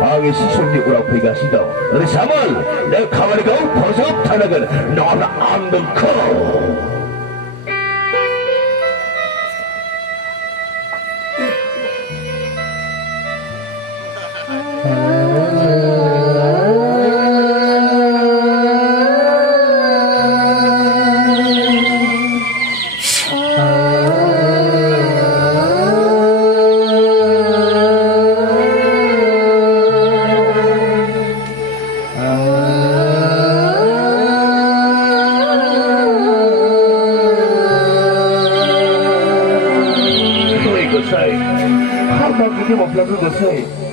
방에 시술이 오라고 가시다. 어디 사물 내 가만히 가고 버섯 타나건 너는 안 넣고.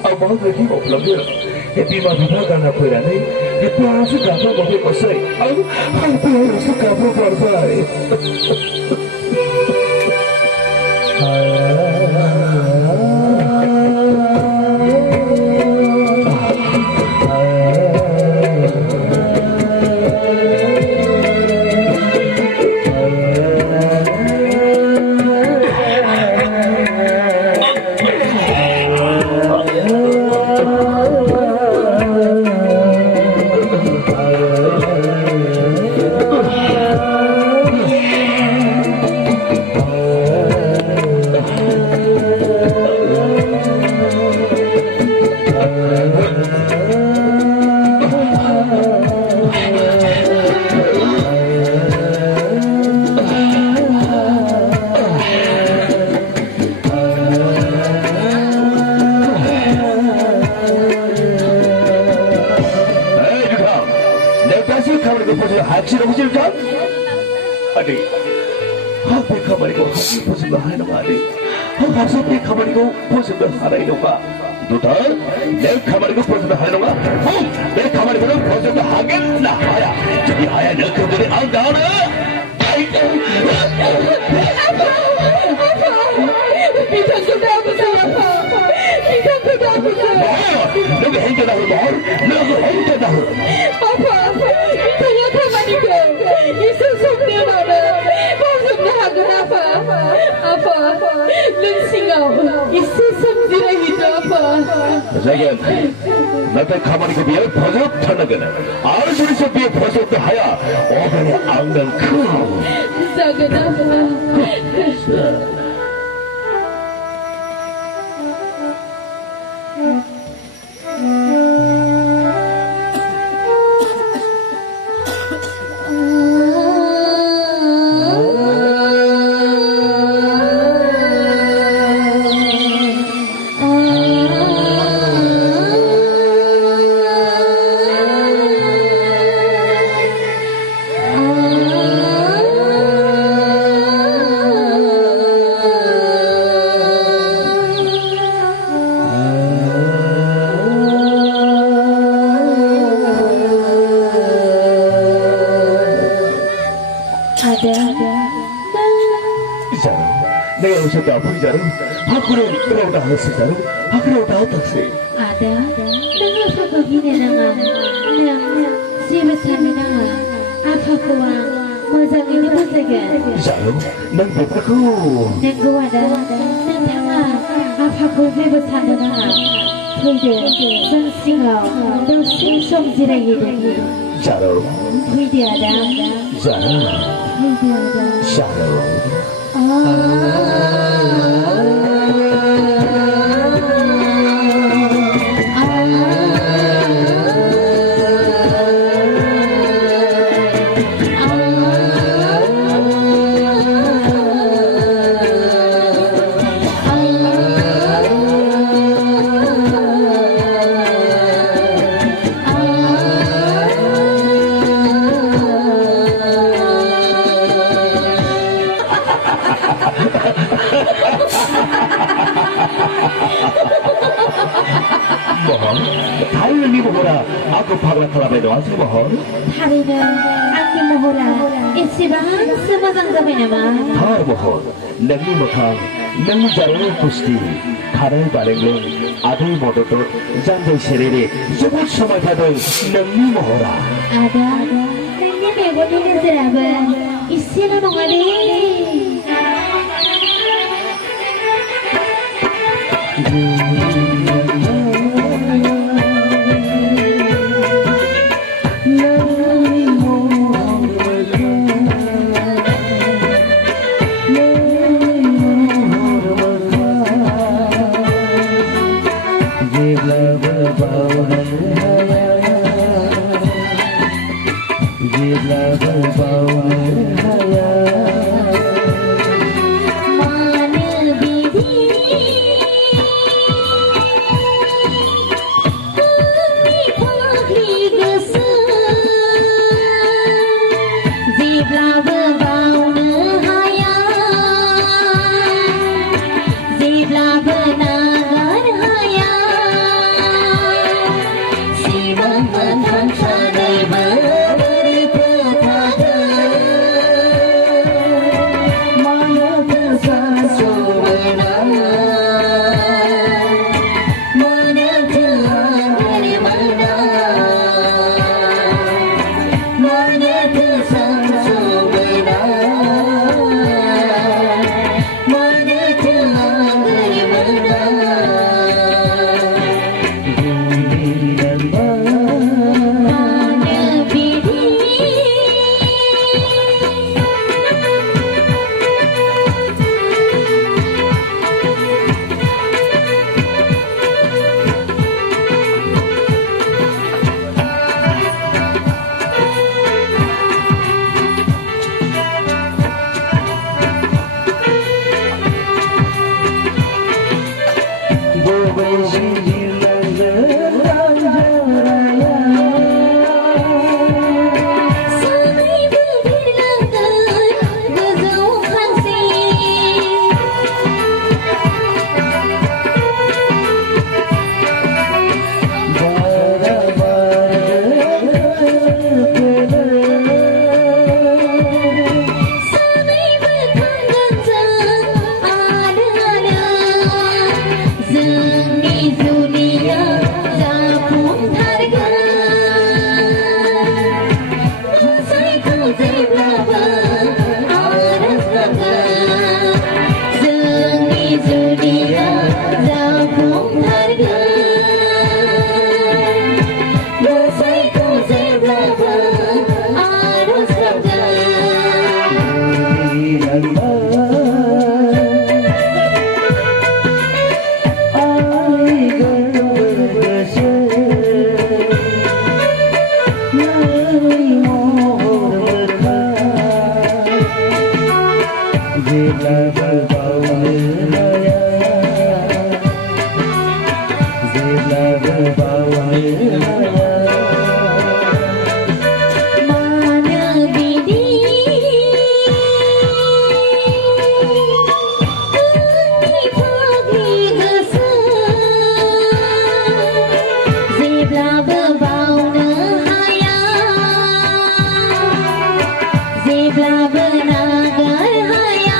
Abang lagi mau pelanggar. Tapi mana kana perane? Itu harus kamu mau kosai. Aku harus kamu berbai. Nanti kamar itu biar bozok tanahkan. Arus itu biar bozok tu haya. Orang yang anggan kau. Jangan apa. Sejaru, aku tahu tak sih? Ada, dengar apa begini dengar, si besar dengar, apa kuang, mazang ini bukan? Sejaru, nang beberku. Nang gua ada, nang tangan, apa kau besar dengar? Tidak, sang singa, dan sing som jirai ini. Sejaru, tidak ada. Sejaru, tidak ada. Sejaru. Aku pagla kalabay doang si Mohon. Hari na, ang Mohora, isibahan sa mazang gamay naman. Har Mohon, naging mukhang, nang jarang kusti, karay balenglong, aday modotot, janjay serere, subot samay padong, naging Mohora. Ada, naging megon ni Zeraban, isila nung ali. जेब्लाबो बावनो हाया मानो बिदि आंनि फाग्लि गोसो जेब्लाबो बावनो हाया जेब्लाबो नागार हाया सिमां मोगथां सानैबो जेब्लाबो नागार हाया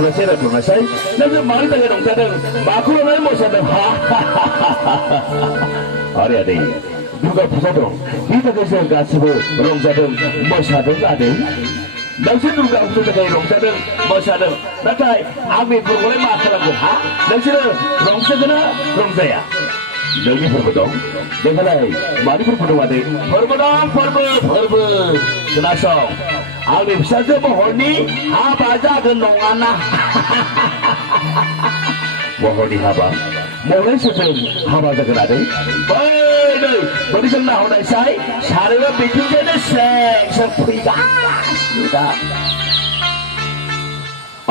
थुलासेरा थुनासै नों मानि थाखाय रंजादों माखौ लानानै मोसादों आरे आदै दुर्गा फुजा दं बेनि थाखाय जों गासिबो रंजादों मोसादों आदै नोंसोर दुर्गा फुजानि थाखाय रंजादों मोसादों नाथाय आं बेफोरखौलाय मा खालामगोन नोंसोरो रंजागोना रंजाया नोंनि फोरबो दं बेखालाय मानि फोरबो दं आदै फोरबो दं फोरबो खोनासं आंनि फिसाजो महरनि हाबा जागोन नङाना महरनि हाबा महरै सोरजों हाबा जागोन आदै बै नै बोरैजों नाहरनायसाय साराया बिथिंजायनो सें फैगासिनो दा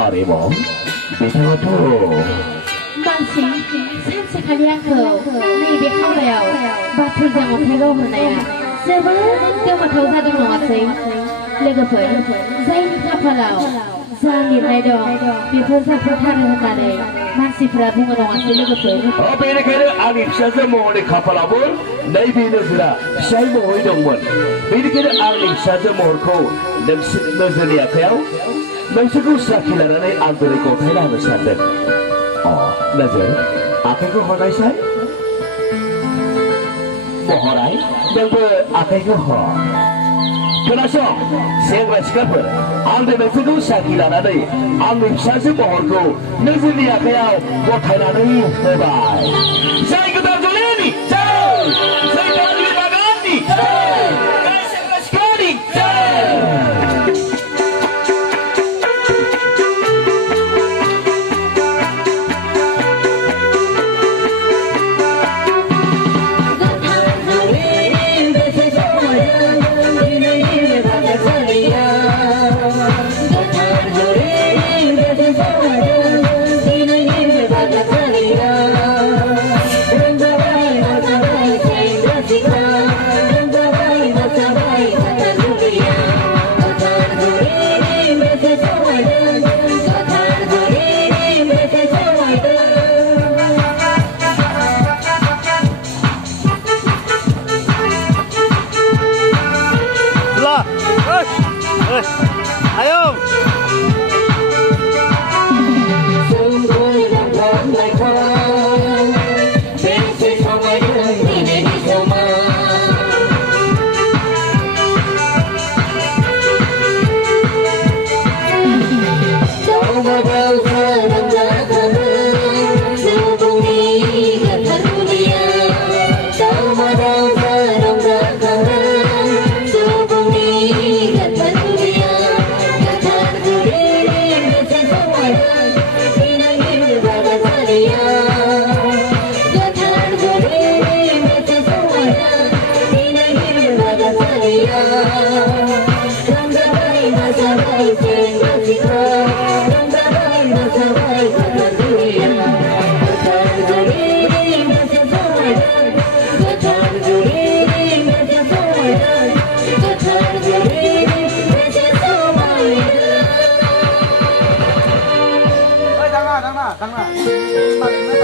आरे म बिथाङाथ' मानसि सानसेखालि आंखौ नैबे खावलायाव बाथुलजों अन्थाइ गावहोनाया जोबोद गोमोथाव जादों नङासै लोगोफोर जायनि खाफालाव जा लिरनाय दं बेफोर जाफुंथारो होननानै मानसिफोरा बुङो नङासै लोगोफोर बेनिखायनो आंनि फिसाजो महरनि खाफालावबो नैबे नोजोरा फिसाय महरै दंमोन बेनिखायनो आंनि फिसाजो महरखौ नोजोरनि आखायाव नोंसोरखौ साखि लानानै आं दिनै गथायना होनो सानदों नोजोर आखाइखौ हरनायसाय महराय नोंबो आखाइखौ हर खोनासं सेंग्रा सिख्लाफोर आं नोंसोरखौ साखि लानानै आंनि फिसाजो महरखौ नोजोरनि आखायाव गथायनानै होबाय जाय गोदान जुलिनि जाय गोदान जुलि बागाननि जाय सेंग्रा सिख्लानि Ayo. Tăng nào.